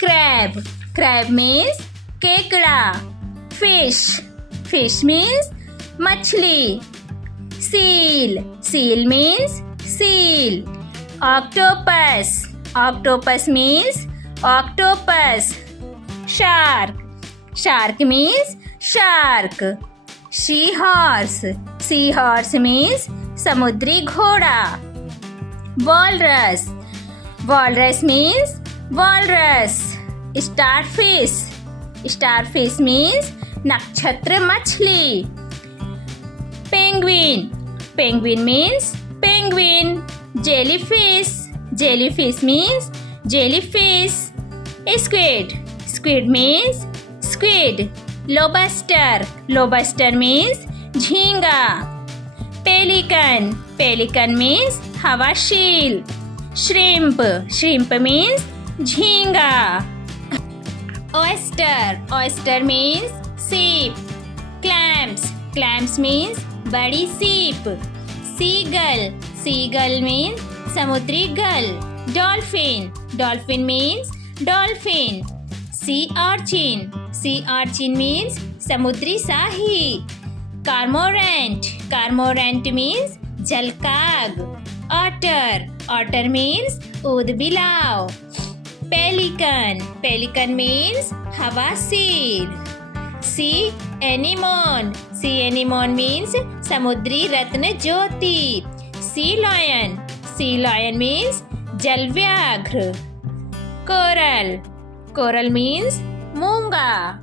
Crab. Crab means केकड़ा. Fish. Fish means मछली. Seal. Seal means seal. Octopus. Octopus means octopus. Shark. Shark means shark. Seahorse. Seahorse means समुद्री घोड़ा. Walrus. Walrus means walrus. Starfish. Starfish means नक्षत्र मछली. Penguin. Penguin means penguin. Jellyfish. Jellyfish means jellyfish. Squid. Squid means squid. Lobster. Lobster means झींगा. Pelican. Pelican means हवाशील. Shrimp. Shrimp means झींगा. Oyster. Oyster means सीप. Clams. Clams means बड़ी सीप. Seagull. Seagull means समुद्री गल. Dolphin. Dolphin means dolphin. Sea urchin. Sea urchin means समुद्री साही. Cormorant. Cormorant means जलकाग. Otter. Otter means ऊदबिलाव. Pelican. Pelican means हवासील. Sea anemone. Sea anemone means समुद्री रत्न ज्योति. Sea lion. Sea lion means जलव्याघ्र. Coral. Coral means मूंगा.